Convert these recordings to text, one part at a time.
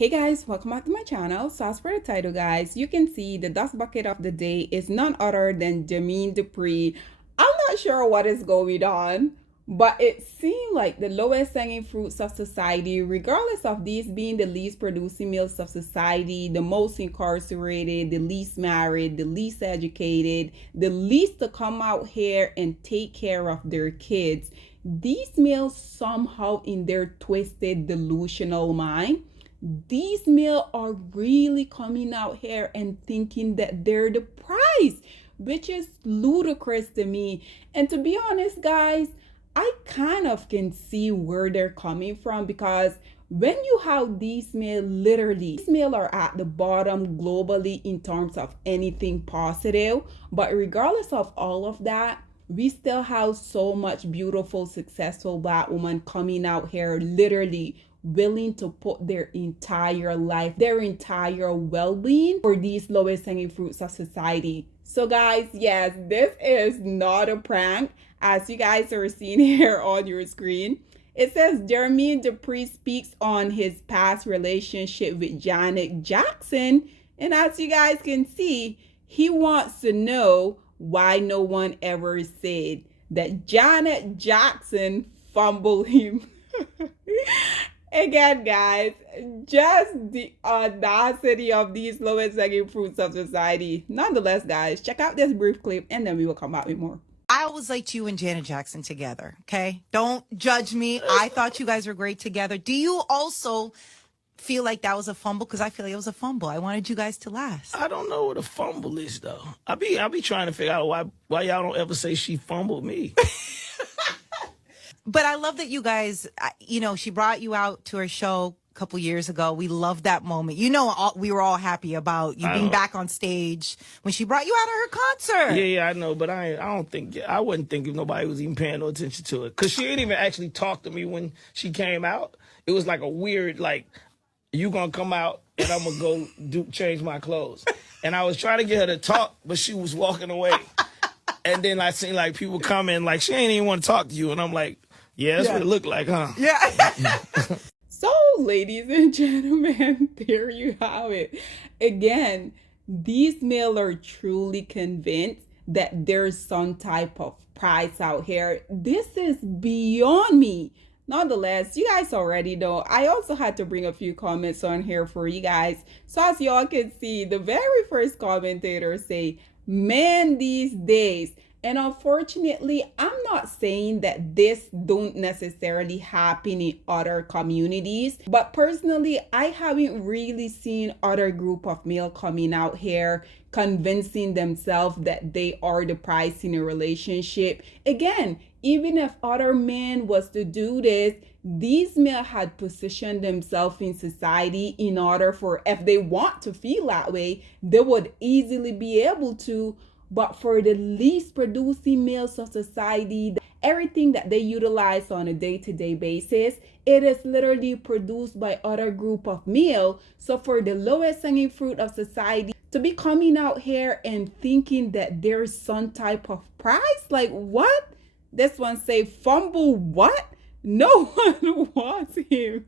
Hey guys, welcome back to my channel. So as per the title guys, you can see the dust bucket of the day is none other than Jermaine Dupri. I'm not sure what is going on, but it seemed like the lowest hanging fruits of society, regardless of these being the least producing males of society, the most incarcerated, the least married, the least educated, the least to come out here and take care of their kids. These males somehow in their twisted delusional mind, these males are really coming out here and thinking that they're the prize, which is ludicrous to me. And to be honest, guys, I kind of can see where they're coming from because when you have these males, literally, these males are at the bottom globally in terms of anything positive. But regardless of all of that, we still have so much beautiful, successful black women coming out here literally willing to put their entire life, their entire well-being for these lowest hanging fruits of society. So guys, yes, this is not a prank as you guys are seeing here on your screen. It says Jermaine Dupri speaks on his past relationship with Janet Jackson, and as you guys can see, he wants to know why no one ever said that Janet Jackson fumbled him. Again, guys, just the audacity of these lowest hanging fruits of society. Nonetheless, guys, check out this brief clip and then we will come back with more. I always liked you and Janet Jackson together, okay? Don't judge me. I thought you guys were great together. Do you also feel like that was a fumble? Because I feel like it was a fumble. I wanted you guys to last. I don't know what a fumble is though. I be trying to figure out why y'all don't ever say she fumbled me. But I love that you guys, she brought you out to her show a couple years ago. We loved that moment. We were all happy about you being back on stage when she brought you out of her concert. Yeah, I know, but I wasn't thinking nobody was even paying no attention to it. Cause she ain't even actually talked to me when she came out. It was like a weird, like, you gonna come out and I'm gonna go change my clothes. And I was trying to get her to talk, but she was walking away. And then I seen like people comment like, she ain't even want to talk to you. And I'm like, yeah, that's what it looked like, huh? Yeah. So, ladies and gentlemen, there you have it. Again, these males are truly convinced that there's some type of prize out here. This is beyond me. Nonetheless, you guys already know, I also had to bring a few comments on here for you guys. So as y'all can see, the very first commentator say, man, these days. And unfortunately, I'm not saying that this don't necessarily happen in other communities, but personally, I haven't really seen other group of male coming out here convincing themselves that they are the prize in a relationship. Again, even if other men was to do this, these men had positioned themselves in society in order for, if they want to feel that way, they would easily be able to. But for the least producing males of society, everything that they utilize on a day-to-day basis, it is literally produced by other group of male. So for the lowest hanging fruit of society to be coming out here and thinking that there's some type of prize, like what? This one say fumble what? No one wants him.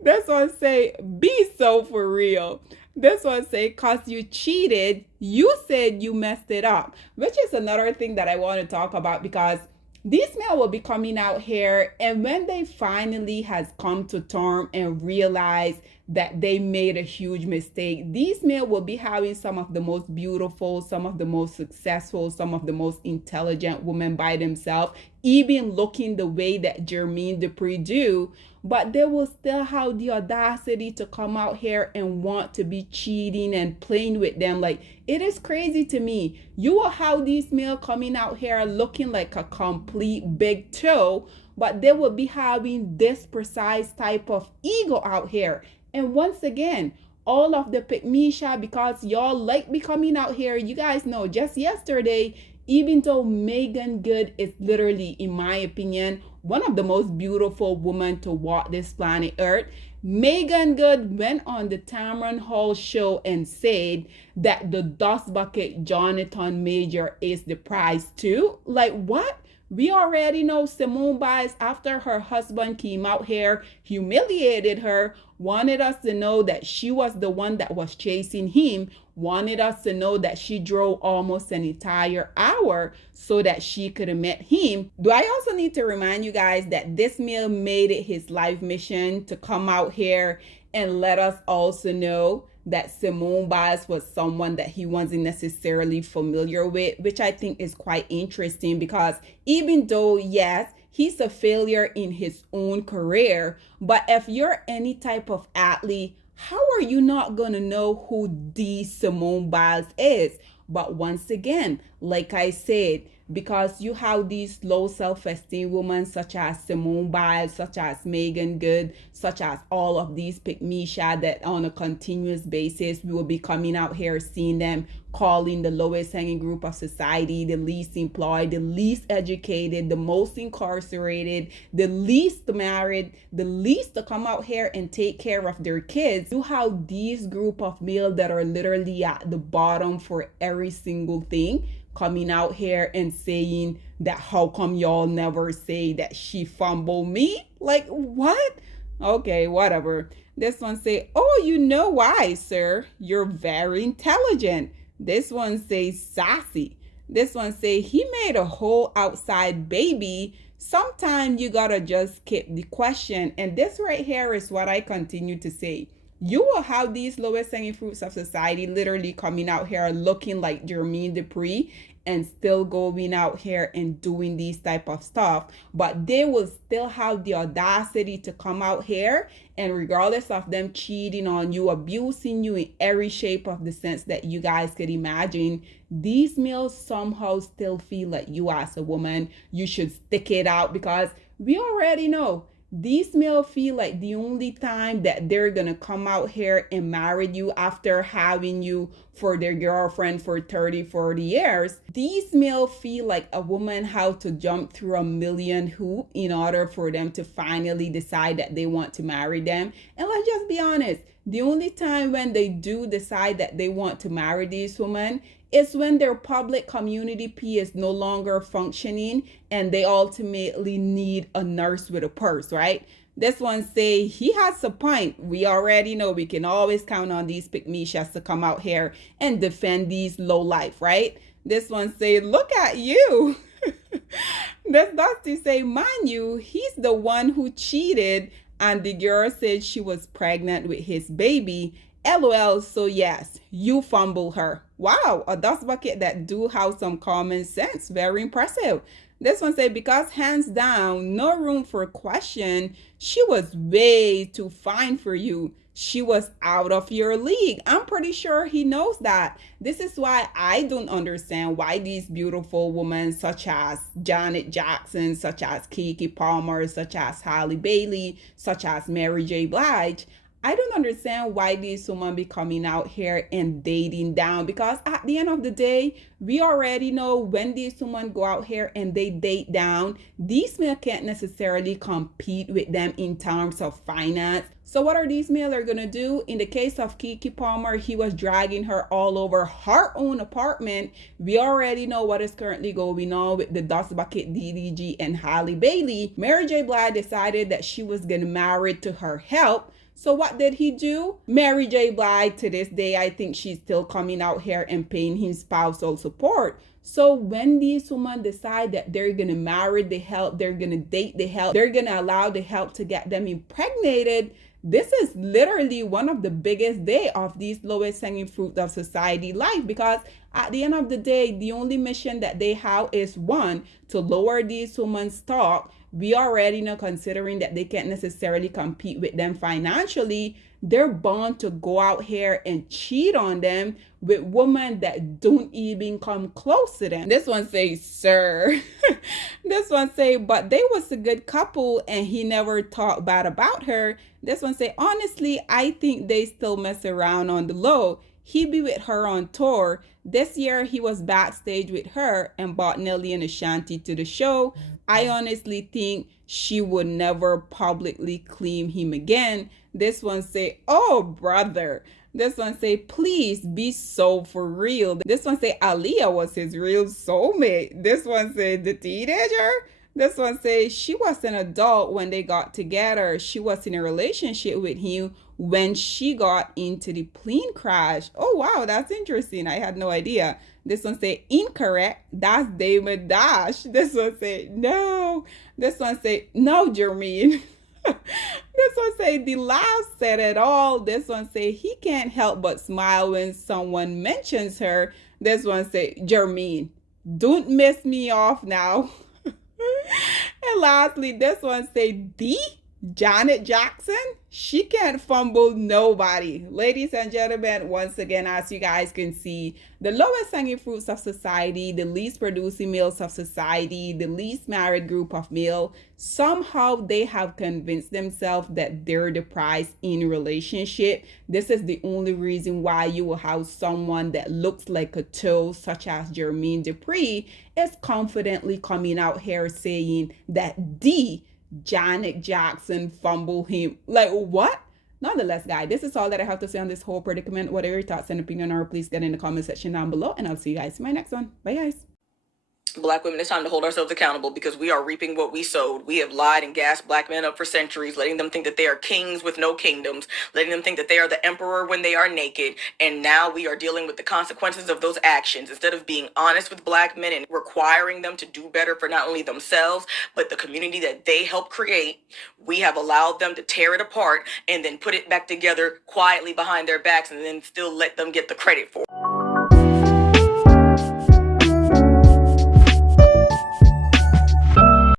This one say be so for real. This one say, cause you cheated, you said you messed it up, which is another thing that I want to talk about because these men will be coming out here and when they finally has come to term and realize that they made a huge mistake, these men will be having some of the most beautiful, some of the most successful, some of the most intelligent women by themselves, even looking the way that Jermaine Dupri do, but they will still have the audacity to come out here and want to be cheating and playing with them. Like, it is crazy to me. You will have these male coming out here looking like a complete big toe, but they will be having this precise type of ego out here. And once again, all of the pick me shot because y'all like me coming out here. You guys know just yesterday, even though Megan Good is literally, in my opinion, one of the most beautiful women to walk this planet Earth, Megan Good went on the Tamron Hall show and said that the dust bucket Jonathan Major is the prize too. Like what? We already know Simone Biles, after her husband came out here, humiliated her, wanted us to know that she was the one that was chasing him, wanted us to know that she drove almost an entire hour so that she could have met him. Do I also need to remind you guys that this male made it his life mission to come out here and let us also know that Simone Biles was someone that he wasn't necessarily familiar with, which I think is quite interesting because even though, yes, he's a failure in his own career, but if you're any type of athlete, how are you not going to know who the Simone Biles is? But once again, like I said, because you have these low self-esteem women such as Simone Biles, such as Megan Good, such as all of these pick that on a continuous basis we will be coming out here seeing them calling the lowest hanging group of society, the least employed, the least educated, the most incarcerated, the least married, the least to come out here and take care of their kids. You have these group of males that are literally at the bottom for every single thing coming out here and saying that how come y'all never say that she fumbled me? Like what? Okay, whatever. This one say, oh, you know why, sir? You're very intelligent. This one says sassy. This one say he made a whole outside baby. Sometimes you gotta just keep the question. And this right here is what I continue to say. You will have these lowest hanging fruits of society literally coming out here looking like Jermaine Dupri and still going out here and doing these type of stuff, but they will still have the audacity to come out here and regardless of them cheating on you, abusing you in every shape of the sense that you guys could imagine, these males somehow still feel like you as a woman, you should stick it out because we already know these males feel like the only time that they're gonna come out here and marry you after having you for their girlfriend for 30, 40 years, these males feel like a woman how to jump through a million hoops in order for them to finally decide that they want to marry them. And let's just be honest, the only time when they do decide that they want to marry these women is when their public community P is no longer functioning and they ultimately need a nurse with a purse, right? This one say he has a point. We already know we can always count on these pygmishas to come out here and defend these low life, right? This one say, look at you. This Dusty say, mind you, he's the one who cheated and the girl said she was pregnant with his baby. LOL, so yes, you fumble her. Wow, a dust bucket that do have some common sense. Very impressive. This one said, because hands down, no room for question. She was way too fine for you. She was out of your league. I'm pretty sure he knows that. This is why I don't understand why these beautiful women such as Janet Jackson, such as Keke Palmer, such as Halle Bailey, such as Mary J. Blige, I don't understand why these women be coming out here and dating down because at the end of the day, we already know when these women go out here and they date down, these men can't necessarily compete with them in terms of finance. So what are these men are gonna do? In the case of Keke Palmer, he was dragging her all over her own apartment. We already know what is currently going on with the Dust Bucket DDG and Halle Bailey. Mary J. Blige decided that she was gonna marry to her help. So what did he do? Mary J. Blige, to this day, I think she's still coming out here and paying him spousal support. So when these women decide that they're going to marry the help, they're going to date the help, they're going to allow the help to get them impregnated, this is literally one of the biggest day of these lowest hanging fruit of society life because at the end of the day, the only mission that they have is one, to lower these women's stock. We already know, considering that they can't necessarily compete with them financially, they're bound to go out here and cheat on them with women that don't even come close to them. This one says, sir. This one say, but they was a good couple and he never talked bad about her. This one say, honestly, I think they still mess around on the low. He be with her on tour. This year he was backstage with her and bought Nelly and Ashanti to the show. I honestly think she would never publicly claim him again. This one say, oh brother, This one say, please be so for real. This one say, Aaliyah was his real soulmate. This one say, the teenager. This one say, she was an adult when they got together. She was in a relationship with him when she got into the plane crash. Oh wow, that's interesting. I had no idea. This one say, incorrect. That's Damon Dash. This one say, no. This one say, no, Jermaine. This one say the laugh said it all. This one say he can't help but smile when someone mentions her. This one say, Jermaine, don't miss me off now. And lastly, this one say the Janet Jackson. She can't fumble nobody. Ladies and gentlemen, once again, as you guys can see, the lowest hanging fruits of society, the least producing males of society, the least married group of male, somehow they have convinced themselves that they're the prize in relationship. This is the only reason why you will have someone that looks like a toe, such as Jermaine Dupri, is confidently coming out here saying that the Janet Jackson fumbled him. Like, what? Nonetheless, guys, this is all that I have to say on this whole predicament. Whatever your thoughts and opinion are, please get in the comment section down below, and I'll see you guys in my next one. Bye, guys. Black women, it's time to hold ourselves accountable because we are reaping what we sowed. We have lied and gassed black men up for centuries, letting them think that they are kings with no kingdoms, letting them think that they are the emperor when they are naked. And now we are dealing with the consequences of those actions. Instead of being honest with black men and requiring them to do better for not only themselves, but the community that they helped create, we have allowed them to tear it apart and then put it back together quietly behind their backs and then still let them get the credit for it.